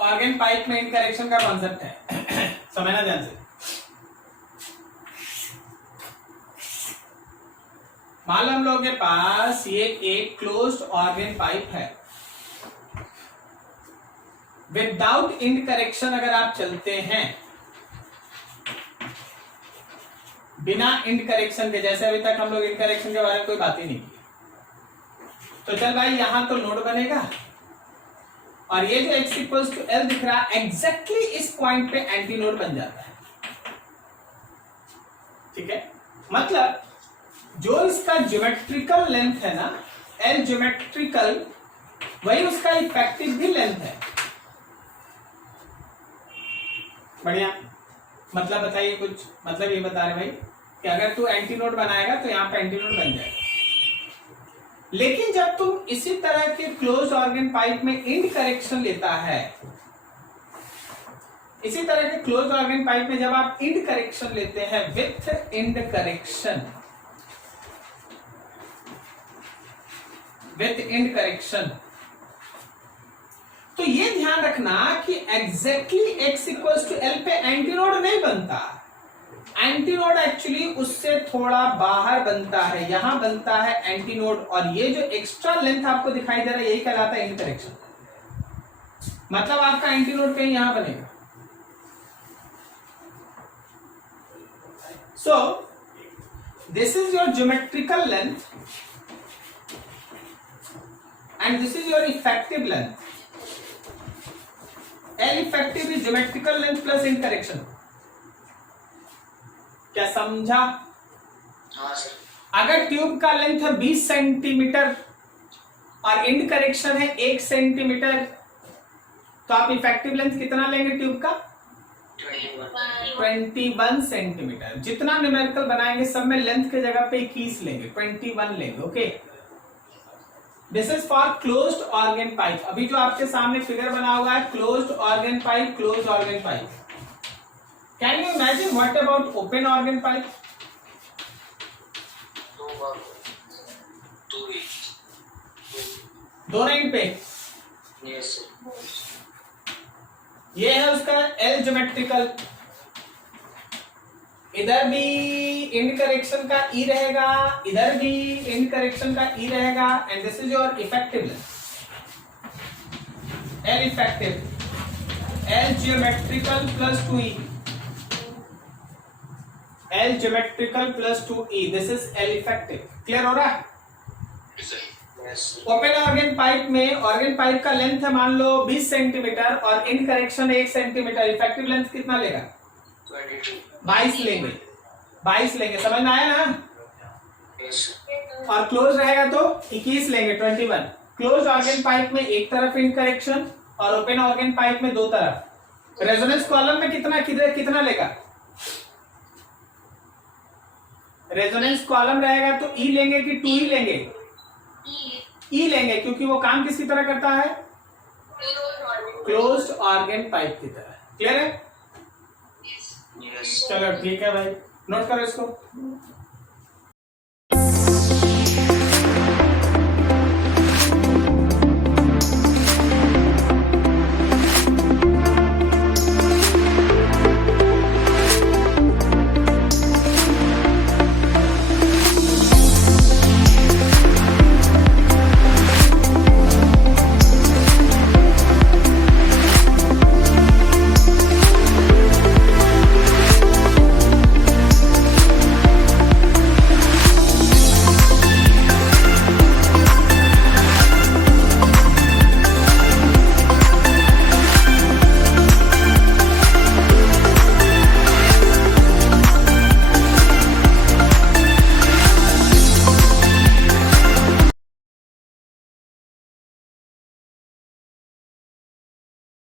ऑर्गन पाइप में इनकरेक्शन का कॉन्सेप्ट है, समझना ध्यान से। मान लो हम लोगों के पास ये एक क्लोज्ड ऑर्गन पाइप है, विदाउट इंड करेक्शन अगर आप चलते हैं, बिना इंड करेक्शन के, जैसे अभी तक हम लोग इंड करेक्शन के बारे में कोई बात ही नहीं की, तो चल भाई यहां तो नोड बनेगा और ये जो x इक्वल्स टू एल दिख रहा है एग्जैक्टली इस पॉइंट पे एंटी नोड बन जाता है, ठीक है। मतलब जो इसका ज्योमेट्रिकल लेंथ है ना, एल ज्योमेट्रिकल, वही उसका इफेक्टिव भी लेंथ है। बढ़िया, मतलब बताइए कुछ, मतलब ये बता रहे भाई कि अगर तू एंटी नोड बनाएगा तो यहाँ पे एंटी नोड बन जाएगा। लेकिन जब तुम इसी तरह के क्लोज ऑर्गन पाइप में इंड करेक्शन लेता है, इसी तरह के क्लोज ऑर्गन पाइप में जब आप इंड करेक्शन लेते हैं with end correction, with end correction, तो ये ध्यान रखना कि exactly x equals to L पे एंटीनोड नहीं बनता, एंटीनोड एक्चुअली उससे थोड़ा बाहर बनता है, यहां बनता है एंटीनोड, और ये जो एक्स्ट्रा लेंथ आपको दिखाई दे रहा है यही कहलाता है इंड करेक्शन। मतलब आपका एंटीनोड कहीं यहां बनेगा। So this is your geometrical length and this is your effective length. L effective is geometrical length plus in correction. क्या समझा? हाँ सर। अगर ट्यूब का लेंथ है 20 सेंटीमीटर और इंड करेक्शन है 1 सेंटीमीटर, तो आप इफेक्टिव लेंथ कितना लेंगे ट्यूब का? 21 सेंटीमीटर। जितना न्यूमेरिकल बनाएंगे सब में लेंथ के जगह पे 21 लेंगे, 21 लेंगे। Okay, this is for closed organ pipe. अभी जो आपके सामने फिगर बना हुआ है closed organ pipe, closed organ pipe. Can you imagine what about open organ pipe? तो टू ही दोनों एंड पे यस ये है उसका एल ज्योमेट्रिकल, इधर भी इंड करेक्शन का ई रहेगा, इधर भी इंड करेक्शन का ई रहेगा, and this is your effective length, L effective, L geometrical plus 2e, L geometrical plus 2e, this is L effective. Clear हो रहा है? ओपन ऑर्गन पाइप में ऑर्गन पाइप का लेंथ है मान लो 20 सेंटीमीटर और end correction 1 centimetre, effective length कितना लेगा? 22 लेंगे, 22 लेंगे, समझ में आया ना? और क्लोज रहेगा तो 21 लेंगे, 21। क्लोज ऑर्गन पाइप में एक तरफ इंड करेक्शन और ओपन ऑर्गन पाइप में दो तरफ। रेजोनेंस कॉलम में कितना लेगा? रेजोनेंस कॉलम रहेगा तो ई लेंगे कि 2e लेंगे? ई लेंगे, क्योंकि वो काम किसकी तरह करता है? क्लोज्ड ऑर्गन पाइप की तरह। क्लियर है? चलो ठीक है भाई, नोट करो इसको।